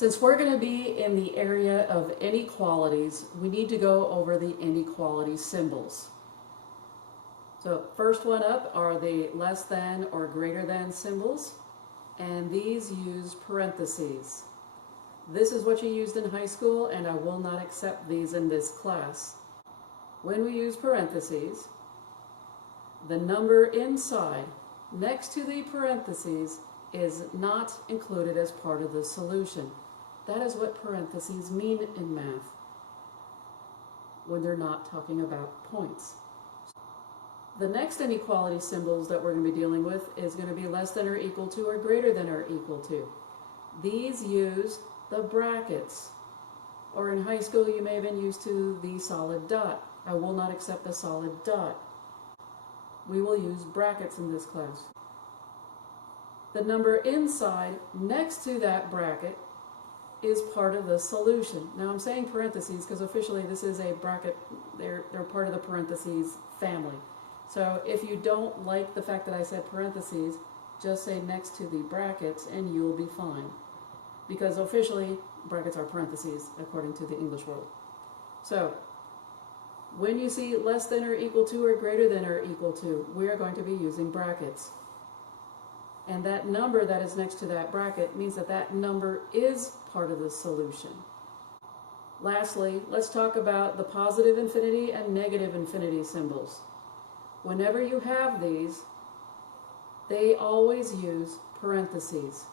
Since we're going to be in the area of inequalities, we need to go over the inequality symbols. So first one up are the less than or greater than symbols, and these use parentheses. This is what you used in high school, and I will not accept these in this class. When we use parentheses, the number inside, next to the parentheses, is not included as part of the solution. That is what parentheses mean in math when they're not talking about points. The next inequality symbols that we're going to be dealing with is going to be less than or equal to or greater than or equal to. These use the brackets, or in high school you may have been used to the solid dot. I will not accept the solid dot. We will use brackets in this class. The number inside next to that bracket is part of the solution. Now I'm saying parentheses because officially this is a bracket. They're part of the parentheses family. So if you don't like the fact that I said parentheses, just say next to the brackets and you'll be fine. Because officially brackets are parentheses according to the English world. So when you see less than or equal to or greater than or equal to, we are going to be using brackets. And that number that is next to that bracket means that that number is part of the solution. Lastly, let's talk about the positive infinity and negative infinity symbols. Whenever you have these, they always use parentheses.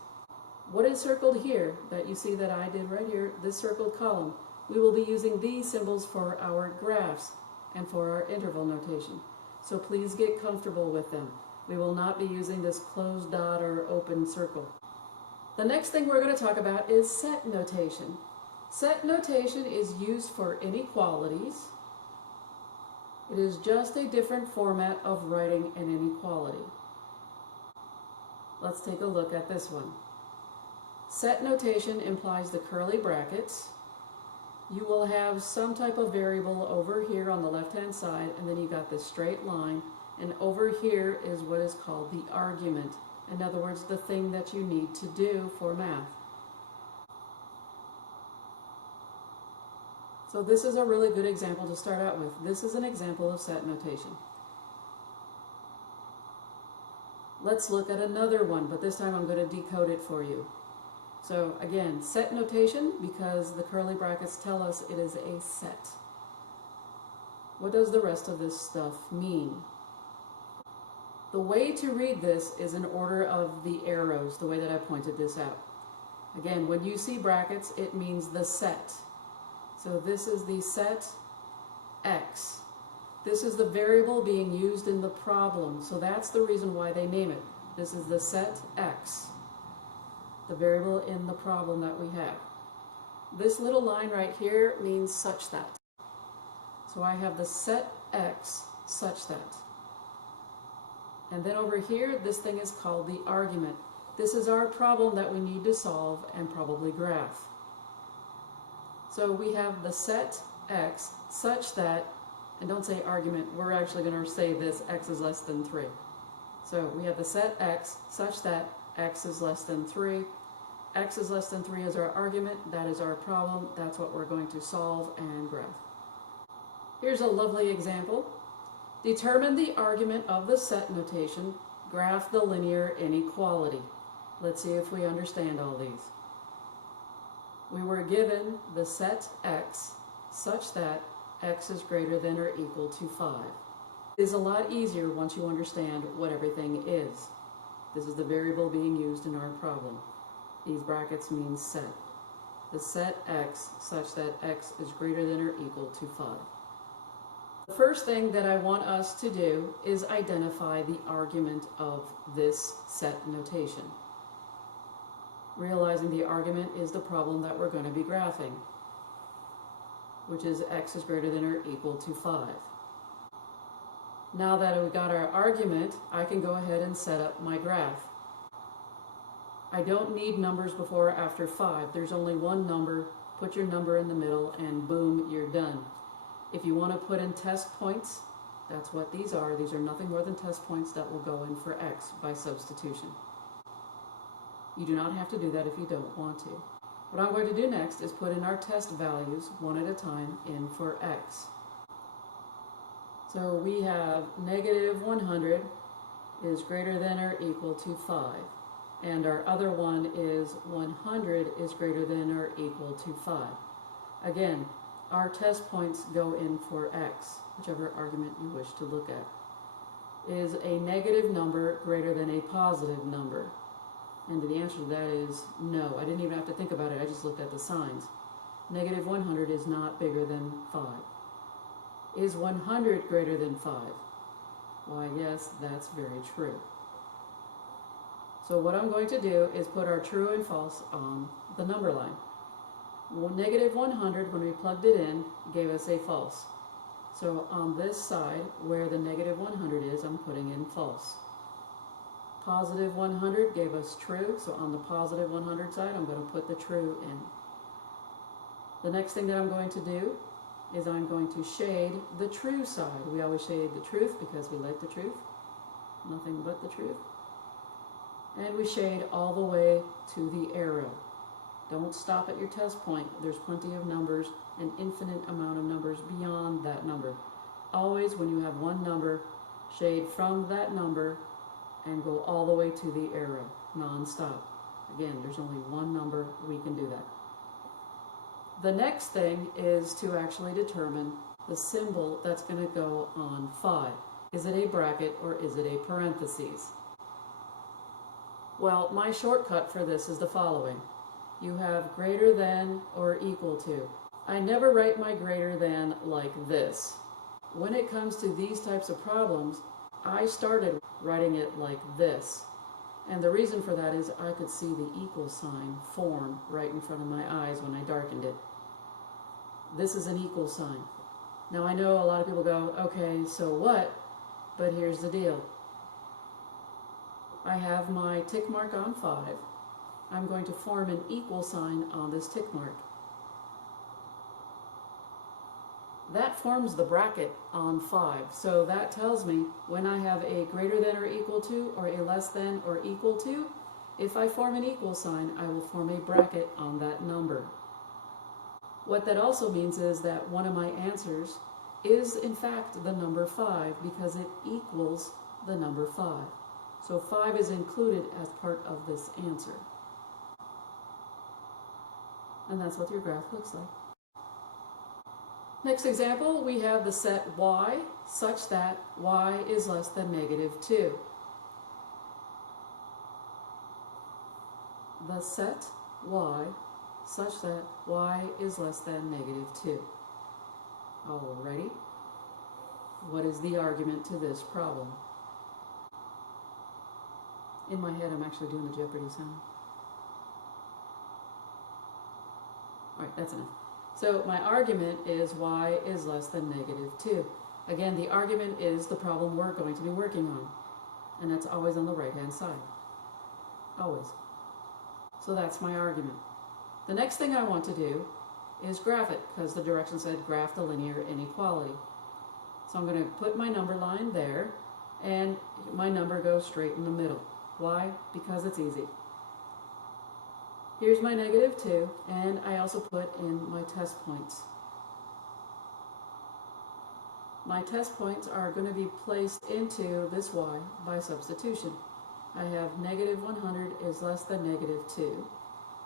What is circled here that you see that I did right here, this circled column, we will be using these symbols for our graphs and for our interval notation. So please get comfortable with them. We will not be using this closed dot or open circle. The next thing we're going to talk about is set notation. Set notation is used for inequalities. It is just a different format of writing an inequality. Let's take a look at this one. Set notation implies the curly brackets. You will have some type of variable over here on the left-hand side, and then you got this straight line. And over here is what is called the argument. In other words, the thing that you need to do for math. So this is a really good example to start out with. This is an example of set notation. Let's look at another one, but this time I'm going to decode it for you. So again, set notation, because the curly brackets tell us it is a set. What does the rest of this stuff mean? The way to read this is in order of the arrows, the way that I pointed this out. Again, when you see brackets, it means the set. So this is the set x. This is the variable being used in the problem, so that's the reason why they name it. This is the set x, the variable in the problem that we have. This little line right here means such that. So I have the set x such that. And then over here, this thing is called the argument. This is our problem that we need to solve and probably graph. So we have the set x such that, and don't say argument, we're actually going to say this x is less than 3. So we have the set x such that x is less than 3. X is less than 3 is our argument, that is our problem, that's what we're going to solve and graph. Here's a lovely example. Determine the argument of the set notation, graph the linear inequality. Let's see if we understand all these. We were given the set x such that x is greater than or equal to 5. It is a lot easier once you understand what everything is. This is the variable being used in our problem. These brackets mean set. The set x such that x is greater than or equal to 5. The first thing that I want us to do is identify the argument of this set notation. Realizing the argument is the problem that we're going to be graphing, which is x is greater than or equal to 5. Now that we got our argument, I can go ahead and set up my graph. I don't need numbers before or after 5. There's only one number. Put your number in the middle and boom, you're done. If you want to put in test points, that's what these are. These are nothing more than test points that will go in for x by substitution. You do not have to do that if you don't want to. What I'm going to do next is put in our test values one at a time in for x. So we have negative 100 is greater than or equal to 5. And our other one is 100 is greater than or equal to 5. Again, our test points go in for x, whichever argument you wish to look at. Is a negative number greater than a positive number? And the answer to that is no. I didn't even have to think about it, I just looked at the signs. Negative 100 is not bigger than 5. Is 100 greater than 5? Why, yes, that's very true. So what I'm going to do is put our true and false on the number line. Negative 100, when we plugged it in, gave us a false. So on this side, where the negative 100 is, I'm putting in false. Positive 100 gave us true, so on the positive 100 side, I'm going to put the true in. The next thing that I'm going to do is I'm going to shade the true side. We always shade the truth because we like the truth. Nothing but the truth. And we shade all the way to the arrow. Don't stop at your test point. There's plenty of numbers, an infinite amount of numbers beyond that number. Always when you have one number, shade from that number and go all the way to the arrow, non-stop. Again, there's only one number, we can do that. The next thing is to actually determine the symbol that's going to go on 5. Is it a bracket or is it a parentheses? Well, my shortcut for this is the following. You have greater than or equal to. I never write my greater than like this. When it comes to these types of problems, I started writing it like this. And the reason for that is I could see the equal sign form right in front of my eyes when I darkened it. This is an equal sign. Now I know a lot of people go, okay, so what? But here's the deal. I have my tick mark on 5. I'm going to form an equal sign on this tick mark. That forms the bracket on 5. So that tells me when I have a greater than or equal to or a less than or equal to, if I form an equal sign, I will form a bracket on that number. What that also means is that one of my answers is in fact the number 5 because it equals the number 5. So 5 is included as part of this answer. And that's what your graph looks like. Next example, we have the set y such that y is less than negative 2. The set y such that y is less than negative 2. Alrighty. What is the argument to this problem? In my head, I'm actually doing the Jeopardy sound. Alright, that's enough. So my argument is y is less than negative 2. Again, the argument is the problem we're going to be working on. And that's always on the right-hand side. Always. So that's my argument. The next thing I want to do is graph it, because the direction said graph the linear inequality. So I'm going to put my number line there, and my number goes straight in the middle. Why? Because it's easy. Here's my negative 2, and I also put in my test points. My test points are going to be placed into this y by substitution. I have negative 100 is less than negative 2.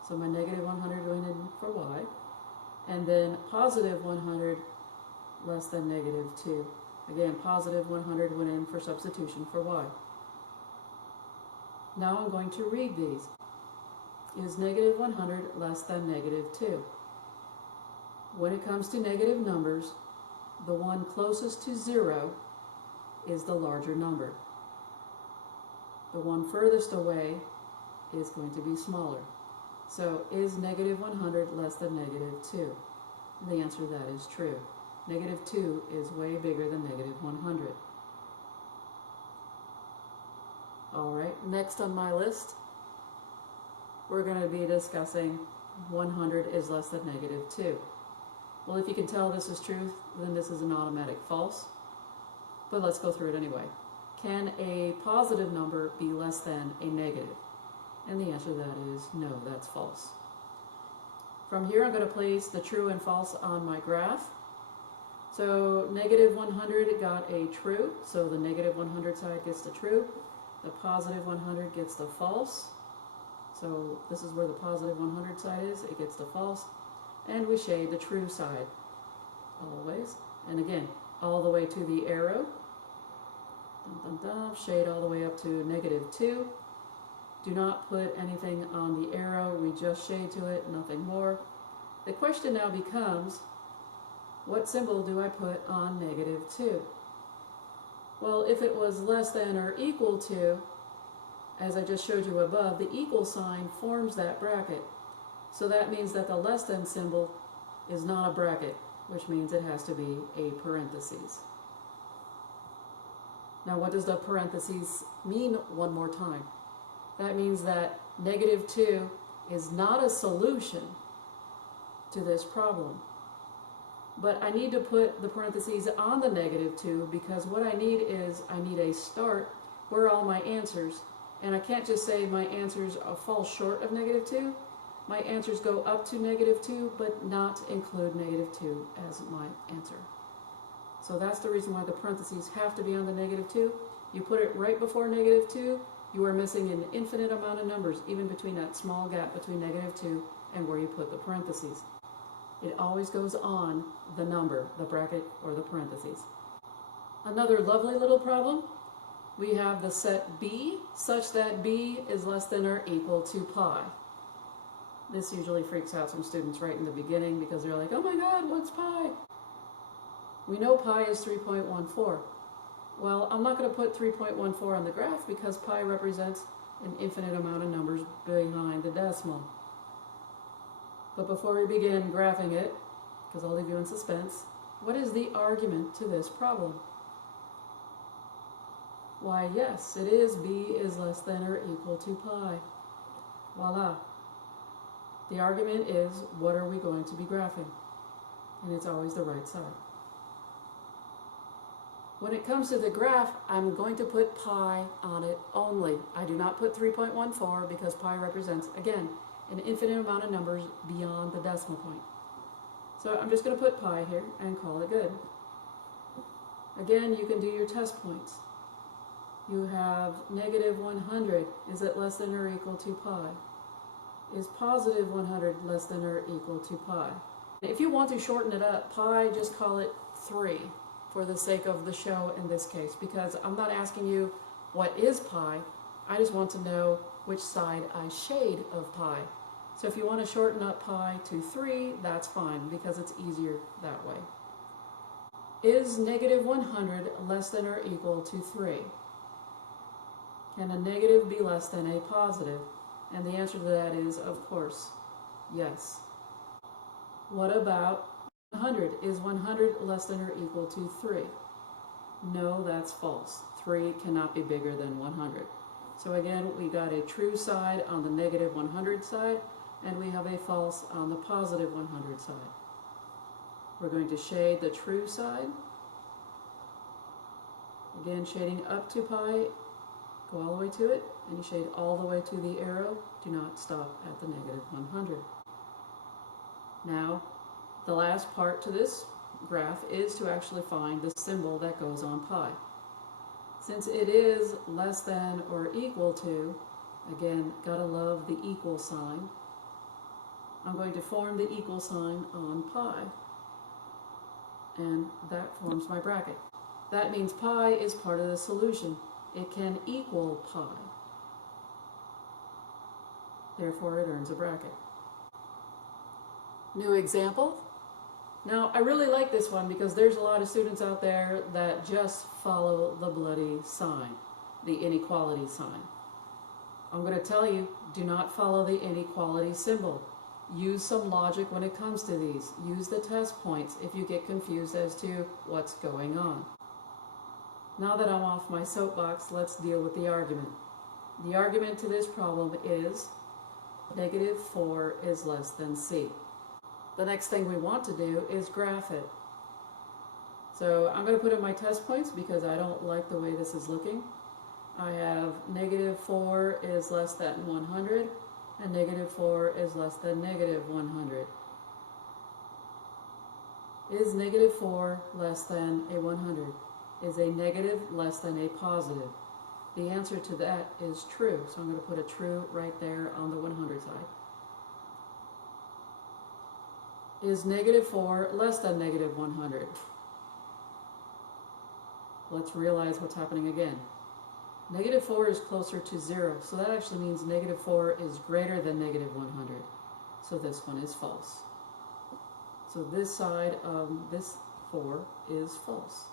So my negative 100 went in for y. And then positive 100 less than negative 2. Again, positive 100 went in for substitution for y. Now I'm going to read these. Is negative 100 less than negative 2? When it comes to negative numbers, the one closest to 0 is the larger number. The one furthest away is going to be smaller. So is negative 100 less than negative 2? The answer to that is true. Negative 2 is way bigger than negative 100. Alright, next on my list, we're going to be discussing 100 is less than negative 2. Well, if you can tell this is truth, then this is an automatic false. But let's go through it anyway. Can a positive number be less than a negative? And the answer to that is no, that's false. From here I'm going to place the true and false on my graph. So negative 100 got a true, so the negative 100 side gets the true. The positive 100 gets the false. So this is where the positive 100 side is, it gets the false. And we shade the true side, always. And again, all the way to the arrow. Dun, dun, dun, shade all the way up to -2. Do not put anything on the arrow, we just shade to it, nothing more. The question now becomes, what symbol do I put on -2? Well, if it was less than or equal to, as I just showed you above, the equal sign forms that bracket. So that means that the less than symbol is not a bracket, which means it has to be a parentheses. Now what does the parentheses mean one more time? That means that -2 is not a solution to this problem. But I need to put the parentheses on the -2 because what I need is I need a start where all my answers, and I can't just say my answers fall short of -2. My answers go up to -2, but not include -2 as my answer. So that's the reason why the parentheses have to be on the -2. You put it right before -2, you are missing an infinite amount of numbers, even between that small gap between -2 and where you put the parentheses. It always goes on the number, the bracket, or the parentheses. Another lovely little problem. We have the set b such that b is less than or equal to pi. This usually freaks out some students right in the beginning because they're like, oh my god, what's pi? We know pi is 3.14. Well, I'm not going to put 3.14 on the graph because pi represents an infinite amount of numbers behind the decimal. But before we begin graphing it, because I'll leave you in suspense, what is the argument to this problem? Why, yes, it is b is less than or equal to pi. Voila. The argument is, what are we going to be graphing? And it's always the right side. When it comes to the graph, I'm going to put pi on it only. I do not put 3.14 because pi represents, again, an infinite amount of numbers beyond the decimal point. So I'm just going to put pi here and call it good. Again, you can do your test points. You have -100. Is it less than or equal to pi? Is positive 100 less than or equal to pi? If you want to shorten it up, pi, just call it 3 for the sake of the show in this case, because I'm not asking you what is pi, I just want to know which side I shade of pi. So if you want to shorten up pi to 3, that's fine, because it's easier that way. Is -100 less than or equal to 3? Can a negative be less than a positive? And the answer to that is, of course, yes. What about 100? Is 100 less than or equal to 3? No, that's false. 3 cannot be bigger than 100. So again, we got a true side on the -100 side, and we have a false on the positive 100 side. We're going to shade the true side. Again, shading up to pi, go all the way to it, and you shade all the way to the arrow. Do not stop at the -100. Now, the last part to this graph is to actually find the symbol that goes on pi. Since it is less than or equal to, again, gotta love the equal sign, I'm going to form the equal sign on pi. And that forms my bracket. That means pi is part of the solution. It can equal pi. Therefore, it earns a bracket. New example. Now, I really like this one because there's a lot of students out there that just follow the bloody sign, the inequality sign. I'm going to tell you, do not follow the inequality symbol. Use some logic when it comes to these. Use the test points if you get confused as to what's going on. Now that I'm off my soapbox, let's deal with the argument. The argument to this problem is -4 is less than c. The next thing we want to do is graph it. So I'm going to put in my test points because I don't like the way this is looking. I have -4 is less than 100 and -4 is less than -100. Is negative 4 less than a 100? Is a negative less than a positive? The answer to that is true, so I'm going to put a true right there on the 100 side. Is negative 4 less than negative 100? Let's realize what's happening again. Negative 4 is closer to 0, so that actually means negative 4 is greater than negative 100. So this one is false. So this side of this 4 is false.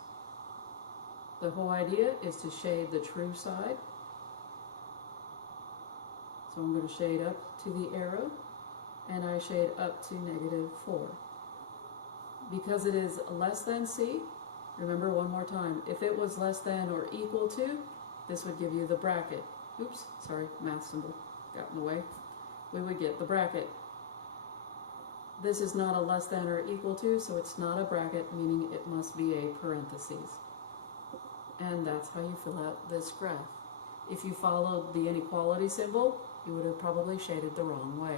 The whole idea is to shade the true side. So I'm going to shade up to the arrow, and I shade up to negative 4. Because it is less than C, remember one more time, if it was less than or equal to, this would give you the bracket. Oops, sorry, math symbol got in the way. We would get the bracket. This is not a less than or equal to, so it's not a bracket, meaning it must be a parentheses. And that's how you fill out this graph. If you followed the inequality symbol, you would have probably shaded the wrong way.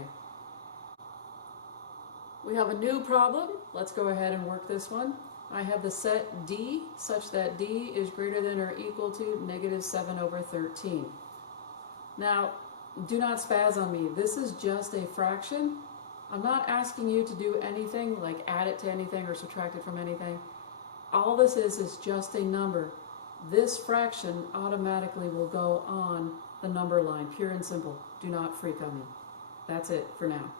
We have a new problem. Let's go ahead and work this one. I have the set D such that D is greater than or equal to negative 7 over 13. Now, do not spaz on me. This is just a fraction. I'm not asking you to do anything like add it to anything or subtract it from anything. All this is just a number. This fraction automatically will go on the number line, pure and simple. Do not freak on me. That's it for now.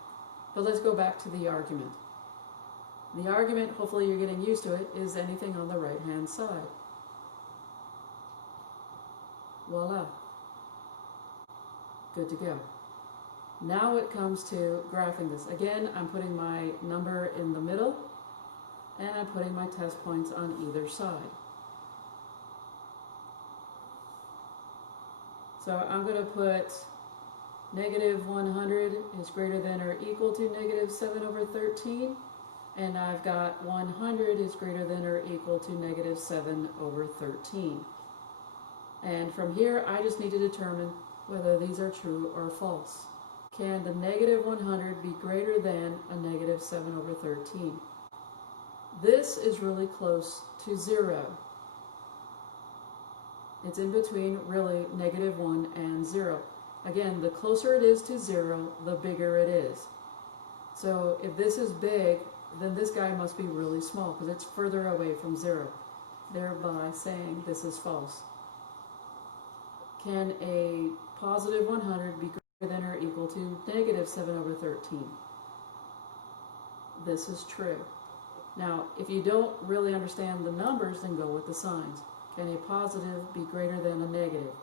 But let's go back to the argument. The argument, hopefully you're getting used to it, is anything on the right-hand side. Voila. Good to go. Now it comes to graphing this. Again, I'm putting my number in the middle, and I'm putting my test points on either side. So I'm going to put negative 100 is greater than or equal to negative 7 over 13. And I've got 100 is greater than or equal to negative 7 over 13. And from here, I just need to determine whether these are true or false. Can the negative 100 be greater than a negative 7 over 13? This is really close to 0. It's in between, really, negative 1 and 0. Again, the closer it is to 0, the bigger it is. So if this is big, then this guy must be really small because it's further away from 0, thereby saying this is false. Can a positive 100 be greater than or equal to negative 7 over 13? This is true. Now, if you don't really understand the numbers, then go with the signs. Can a positive be greater than a negative?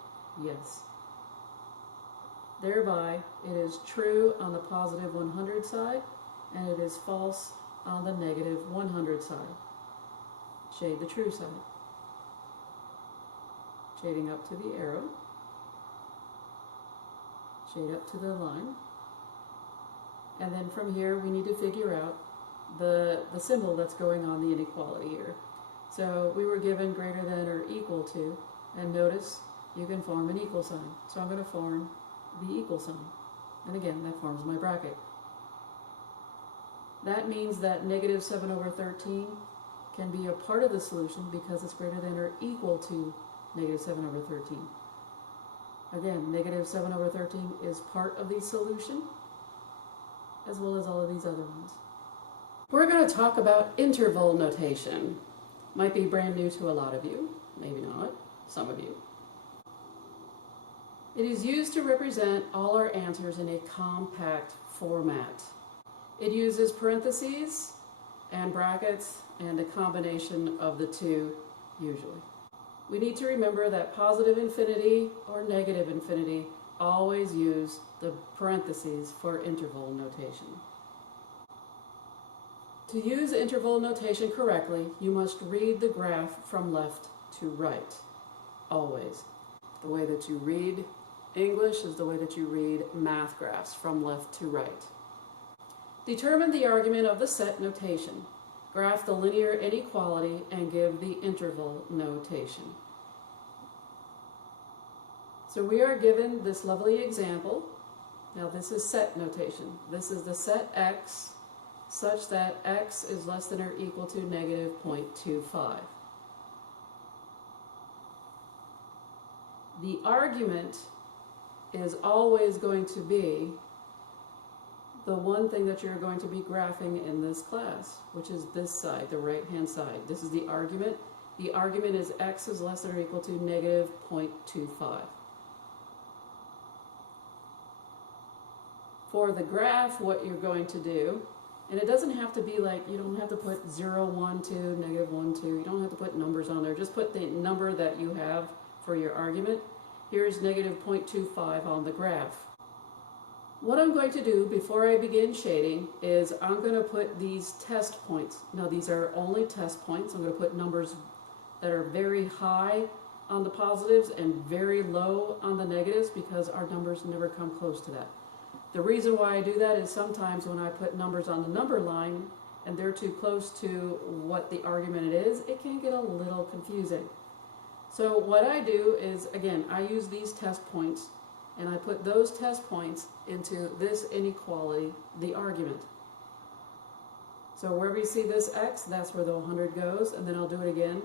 Yes. Thereby, it is true on the positive 100 side, and it is false on the negative 100 side. Shade the true side. Shading up to the arrow. Shade up to the line. And then from here, we need to figure out the symbol that's going on the inequality here. So we were given greater than or equal to, and notice you can form an equal sign. So I'm going to form the equal sign. And again, that forms my bracket. That means that negative 7 over 13 can be a part of the solution because it's greater than or equal to negative 7 over 13. Again, negative 7 over 13 is part of the solution, as well as all of these other ones. We're going to talk about interval notation. Might be brand new to a lot of you, maybe not, some of you. It is used to represent all our answers in a compact format. It uses parentheses and brackets and a combination of the two usually. We need to remember that positive infinity or negative infinity always use the parentheses for interval notation. To use interval notation correctly, you must read the graph from left to right, always. The way that you read English is the way that you read math graphs, from left to right. Determine the argument of the set notation. Graph the linear inequality and give the interval notation. So we are given this lovely example. Now this is set notation. This is the set x, such that x is less than or equal to negative 0.25. The argument is always going to be the one thing that you're going to be graphing in this class, which is this side, the right-hand side. This is the argument. The argument is x is less than or equal to negative 0.25. For the graph, what you're going to do, and it doesn't have to be like, you don't have to put 0, 1, 2, negative 1, 2. You don't have to put numbers on there. Just put the number that you have for your argument. Here's negative 0.25 on the graph. What I'm going to do before I begin shading is I'm going to put these test points. Now these are only test points. I'm going to put numbers that are very high on the positives and very low on the negatives because our numbers never come close to that. The reason why I do that is sometimes when I put numbers on the number line and they're too close to what the argument is, it can get a little confusing. So what I do is, again, I use these test points and I put those test points into this inequality, the argument. So wherever you see this x, that's where the 100 goes, and then I'll do it again.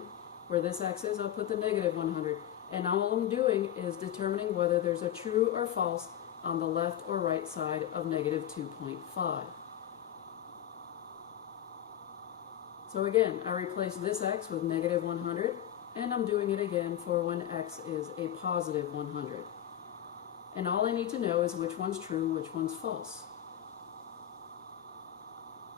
Where this x is, I'll put the negative 100. And all I'm doing is determining whether there's a true or false on the left or right side of negative 2.5. So again, I replace this x with negative 100, and I'm doing it again for when x is a positive 100. And all I need to know is which one's true, which one's false.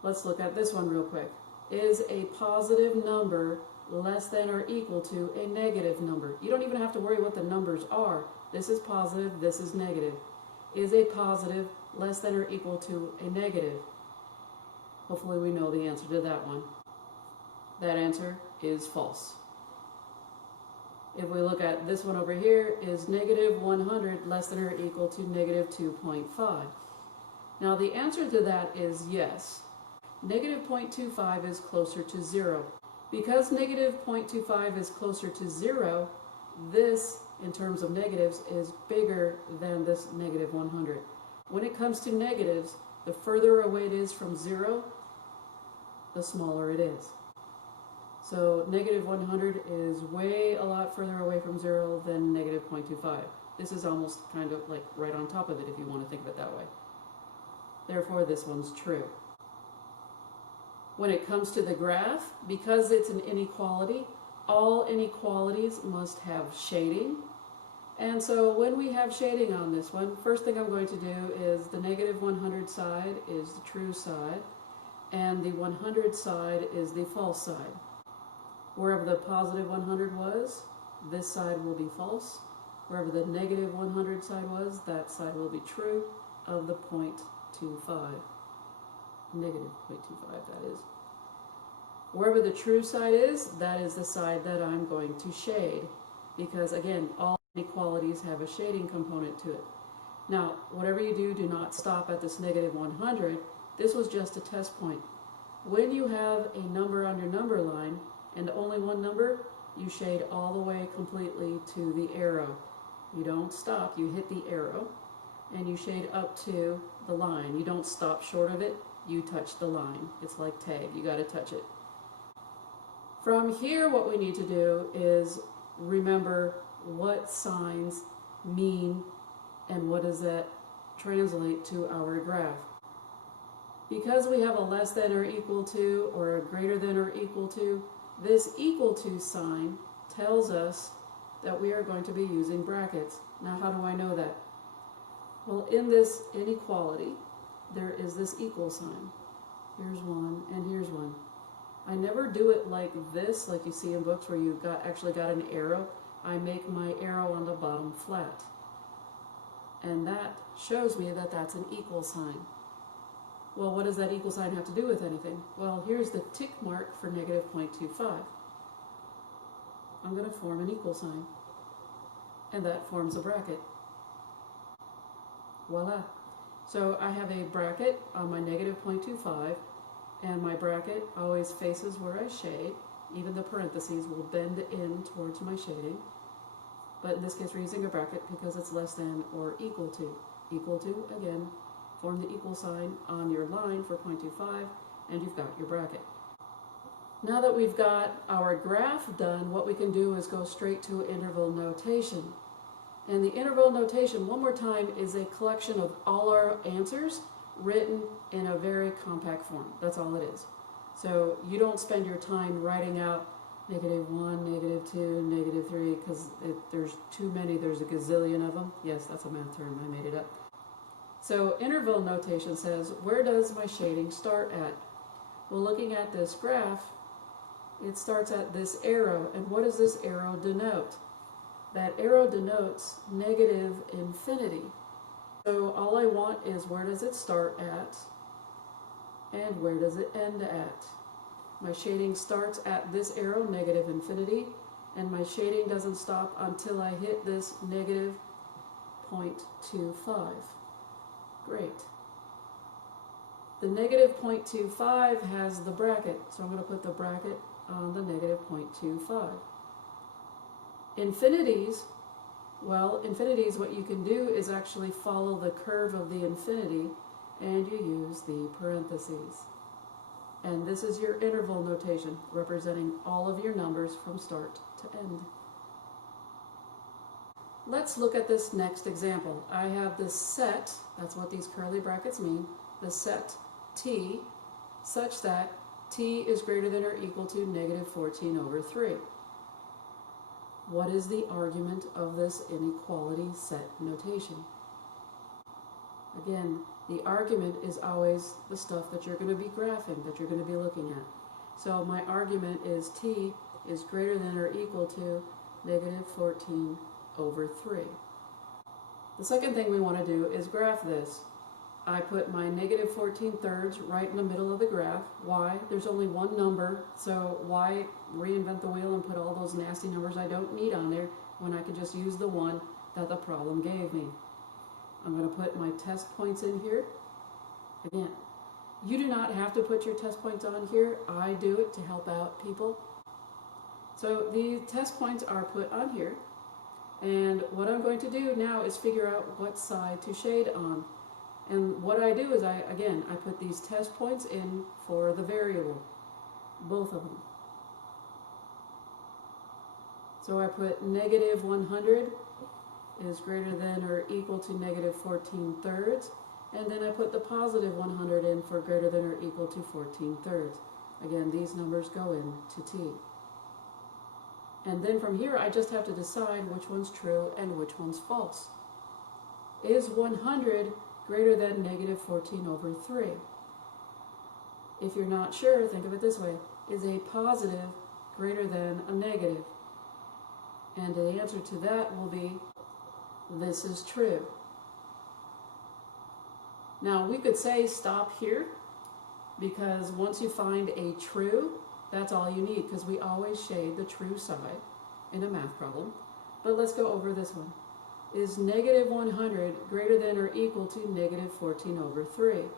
Let's look at this one real quick. Is a positive number less than or equal to a negative number? You don't even have to worry what the numbers are. This is positive, this is negative. Is a positive less than or equal to a negative? Hopefully we know the answer to that one. That answer is false. If we look at this one over here, is negative 100 less than or equal to negative 2.5? Now the answer to that is yes. Negative 0.25 is closer to 0. Because negative 0.25 is closer to 0, this, in terms of negatives, is bigger than this negative 100. When it comes to negatives, the further away it is from 0, the smaller it is. So negative 100 is way a lot further away from 0 than negative 0.25. This is almost kind of like right on top of it if you want to think of it that way. Therefore, this one's true. When it comes to the graph, because it's an inequality, all inequalities must have shading. And so when we have shading on this one, first thing I'm going to do is the negative 100 side is the true side, and the 100 side is the false side. Wherever the positive 100 was, this side will be false. Wherever the negative 100 side was, that side will be true of the 0.25. Negative 0.25, that is. Wherever the true side is, that is the side that I'm going to shade. Because again, all inequalities have a shading component to it. Now, whatever you do, do not stop at this negative 100. This was just a test point. When you have a number on your number line, and only one number, you shade all the way completely to the arrow. You don't stop, you hit the arrow, and you shade up to the line. You don't stop short of it, you touch the line. It's like tag, you gotta touch it. From here, what we need to do is remember what signs mean and what does that translate to our graph. Because we have a less than or equal to or a greater than or equal to, this equal to sign tells us that we are going to be using brackets. Now, how do I know that? Well, in this inequality, there is this equal sign. Here's one, and here's one. I never do it like this, like you see in books where you've actually got an arrow. I make my arrow on the bottom flat. And that shows me that that's an equal sign. Well, what does that equal sign have to do with anything? Well, here's the tick mark for negative 0.25. I'm going to form an equal sign. And that forms a bracket. Voila. So I have a bracket on my negative 0.25, and my bracket always faces where I shade. Even the parentheses will bend in towards my shading. But in this case, we're using a bracket because it's less than or equal to. Equal to, again, form the equal sign on your line for 0.25, and you've got your bracket. Now that we've got our graph done, what we can do is go straight to interval notation. And the interval notation, one more time, is a collection of all our answers written in a very compact form. That's all it is. So you don't spend your time writing out -1, -2, -3, because there's too many, there's a gazillion of them. Yes, that's a math term, I made it up. So interval notation says, where does my shading start at? Well, looking at this graph, it starts at this arrow. And what does this arrow denote? That arrow denotes negative infinity. So all I want is where does it start at and where does it end at? My shading starts at this arrow, negative infinity, and my shading doesn't stop until I hit this negative 0.25. Great. The negative 0.25 has the bracket, so I'm going to put the bracket on the negative 0.25. Infinities, well, infinities, what you can do is actually follow the curve of the infinity, and you use the parentheses. And this is your interval notation, representing all of your numbers from start to end. Let's look at this next example. I have this set, that's what these curly brackets mean, the set t, such that t is greater than or equal to -14/3. What is the argument of this inequality set notation? Again, the argument is always the stuff that you're going to be graphing, that you're going to be looking at. So my argument is t is greater than or equal to -14/3. The second thing we want to do is graph this. I put my -14/3 right in the middle of the graph. Why? There's only one number, so why reinvent the wheel and put all those nasty numbers I don't need on there when I can just use the one that the problem gave me? I'm going to put my test points in here. Again, you do not have to put your test points on here. I do it to help out people. So the test points are put on here. And what I'm going to do now is figure out what side to shade on. And what I do is I put these test points in for the variable, both of them. So I put -100 is greater than or equal to -14/3, and then I put the +100 in for greater than or equal to 14/3. Again, these numbers go in to t. And then from here, I just have to decide which one's true and which one's false. Is 100 greater than -14/3? If you're not sure, think of it this way. Is a positive greater than a negative? And the answer to that will be, this is true. Now, we could say stop here, because once you find a true, that's all you need, because we always shade the true side in a math problem. But let's go over this one. Is -100 greater than or equal to -14/3?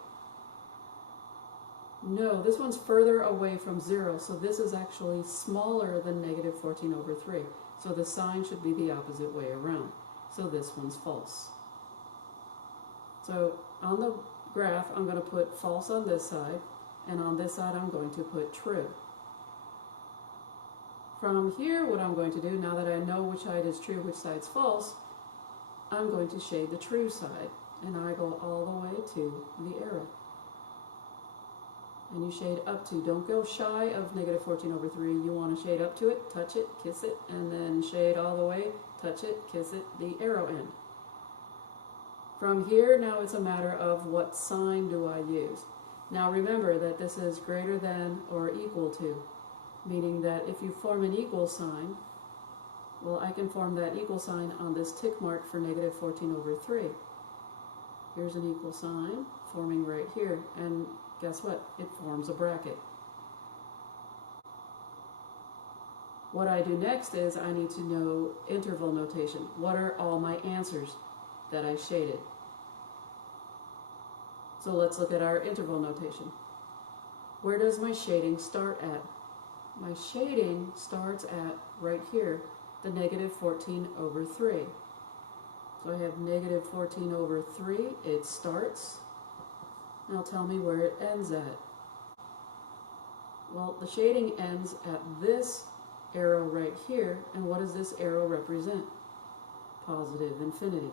No, this one's further away from 0, so this is actually smaller than -14/3. So the sign should be the opposite way around. So this one's false. So on the graph, I'm going to put false on this side, and on this side I'm going to put true. From here, what I'm going to do, now that I know which side is true, which side's false, I'm going to shade the true side, and I go all the way to the arrow. And you shade up to, don't go shy of -14/3, you want to shade up to it, touch it, kiss it, and then shade all the way, touch it, kiss it, the arrow end. From here, now it's a matter of what sign do I use. Now remember that this is greater than or equal to, meaning that if you form an equal sign, well, I can form that equal sign on this tick mark for -14/3. Here's an equal sign forming right here, and guess what? It forms a bracket. What I do next is I need to know interval notation. What are all my answers that I shaded? So let's look at our interval notation. Where does my shading start at? My shading starts at right here, the -14/3. So I have -14/3, it starts. Now tell me where it ends at. Well, the shading ends at this arrow right here, and what does this arrow represent? Positive infinity.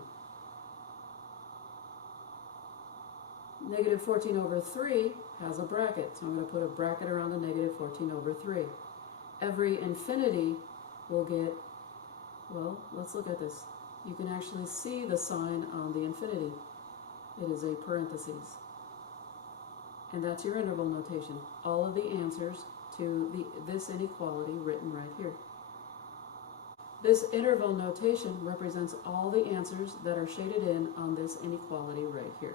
Negative 14 over 3 has a bracket, so I'm going to put a bracket around the negative 14 over 3. Every infinity will get, well, let's look at this. You can actually see the sign on the infinity. It is a parenthesis. And that's your interval notation. All of the answers to this inequality written right here. This interval notation represents all the answers that are shaded in on this inequality right here.